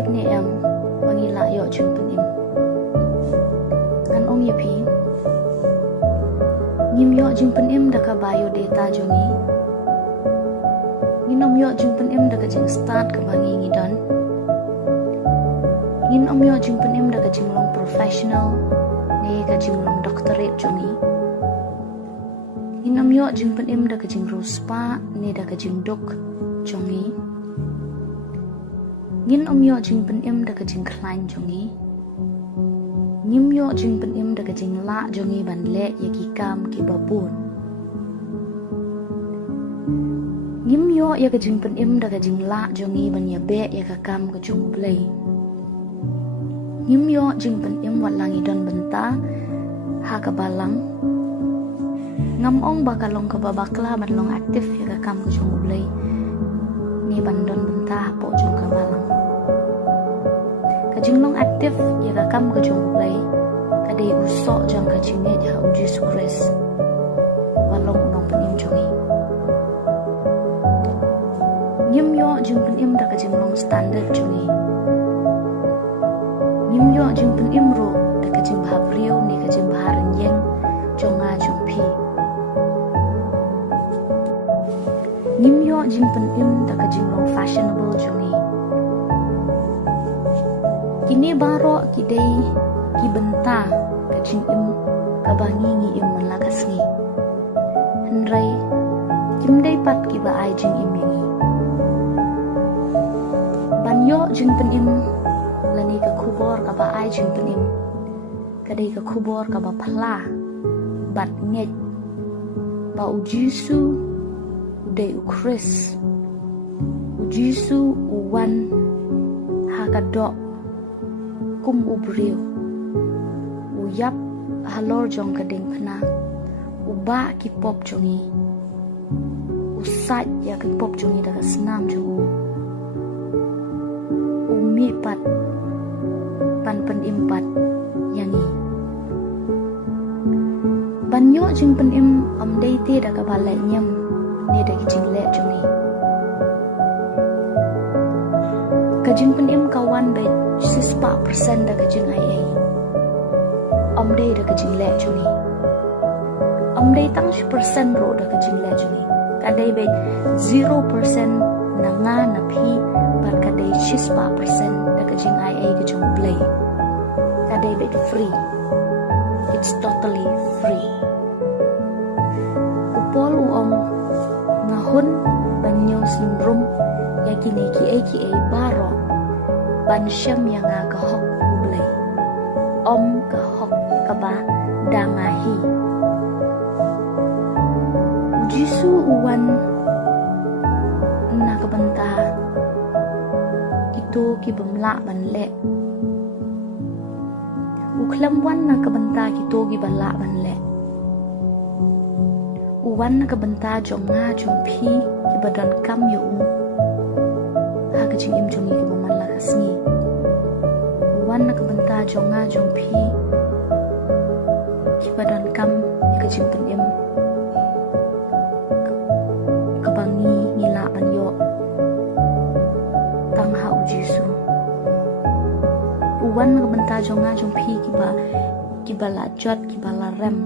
dip ni em bangila yo jing pen im kan ong ye pi ngim yo jing pen im da ka biodata jongi nginom yo jing pen im da ka jing start ka bangi ngidan nginom yo jing pen im da ka jing long professional ne ka jing long doctorate jongi nginom yo jing pen im da ka jing ruspa ne da ka jing dok jongi nginom yo jing pen im da ka jing klein jongi ngim yo jing pen im da ka jing la jongi ban le ya ki kam ki babun ngim yo ya ka jing pen im da ka jing la jongi ban ya be ya ka kam ka jung play ngim yo jing pen im wat langi don benta ha ka balang ngam ong bakalong ka babakla ban long aktif ya ka kam ka jung play ni ban don benta po jung ka balang kajing long aktif ya ka kam ka jung play kadai usok jang ka jing ne ja uji sukres walong nong penim jongi ngim yo jing pen im da ka jing long standard jongi ngim yo jing pen im ro da ka jing bahab riu ni ka jing baharan yeng jonga jung pi ngim yo jing pen im da ka jing long fashionable jongi kini baro kidai ki benta ka jing im ka bangi ngi im man lakas ngi henrai kim dai pat ki ba ai jing im ngi banyo jing pen im lani ka khubor ka ba ai jing pen im kadai ka khubor ka ba phla bat nget ba ujisu dai ukris ujisu uwan hakadok kum ubriu uyap halor jong kading phna uba ki pop jongi usat ya ki pop jongi daga snam jongu umi pat pan pen impat yangi banyo jing pen im am dai te daga balai nyam ne daga jing le jongi ka jing pen im kawan bet 6% da ka jing ai om dai da ka jing le chuni om dai tang persen ro da ka jing le chuni ka dai be 0% na nga na phi par ka dai 6% da ka jing ai ka jung play ka dai be free, it's totally free upol om ngahun banyo syndrome ya kini ki baro ban syam yang ka hok ublay om ka hok ka ba dangahi ujisu uwan na ka banta itu ki bamla ban le uklam wan na ka banta ki to ki bala ban le uwan na ka banta jonga jumpi ki badan kam yu ha ka jing im jongi ki man la kasni wan na ka banta jonga jumpi ki badan kam ka jing pen im ka bangi ngila ban yo tang ha ujisu uwan na ka banta jonga jumpi ki bala jot ki bala rem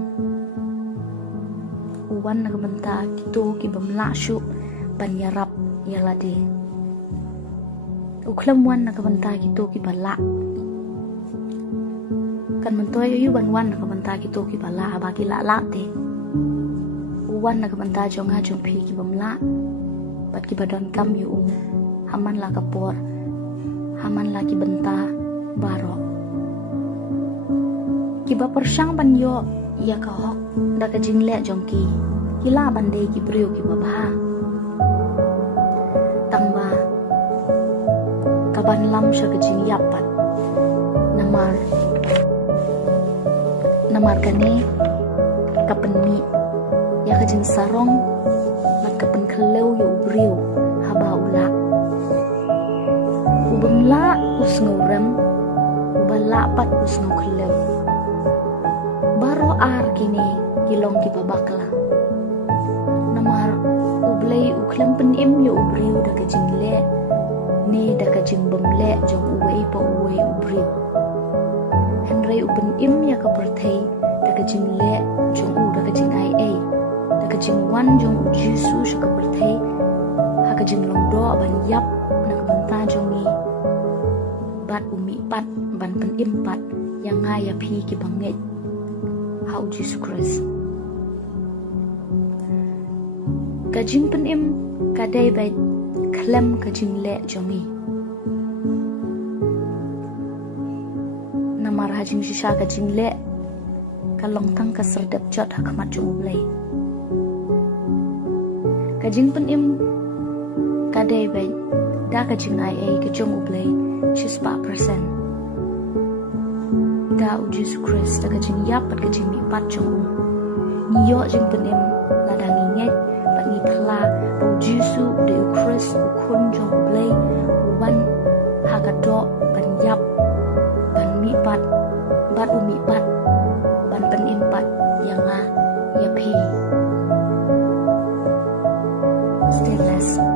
uwan na ka banta ki to ki bamla shu ban yarap yalade uklam wan na ka banta ki to ki bala kan mentoy yu ban wan na ka banta ki to ki bala ba ki la la te uwan na ka banta jonga jumpi ki bamla bat ki badan kam yu haman la kapor haman la ki banta baro ki ba persyang ban yo ya ka hok da ka jingle jongki kila bande ki brio ki baba tangba kaban lam sya ka jing yapat namar kane kapeni ya ka jing sarong mat kapen kheleu yo brio haba ula ubamla usngurem ubala pat usngu kheleu baro ar kini kilong ki babakla namar ublay uklam pen im yo ubriu da ka jingle ni da ka jing bam le jong uwei pa uwei ubriu henrei upen im ya ka perthei da ka jing le jong u da ka jing ai ai da ka jing wan jong u jisu sha ka perthei ha ka jing long do ban yap na ka ban ta jong ni bat umi pat ban pen im pat yang nga ya phi ki banget hau jisu Christ ka jing pen im ka dai bai klem ka jing le jongi namar hajing shisha ka jing le ka long tang ka serdap jot ha kamat jong blai ka jing pen im ka dai bai da ka jing ai ai ka jong blai chis pa persen da u Jesus Christ da ka jing yap pat ka jing mi pat jong ni yo jing pen im la da ngi nget pat ni phla u Jesus de Christ u khun jong blai wan ha ka do ban yap ban mi pat bat u mi pat ban pen im pat yang nga ya phi stay blessed.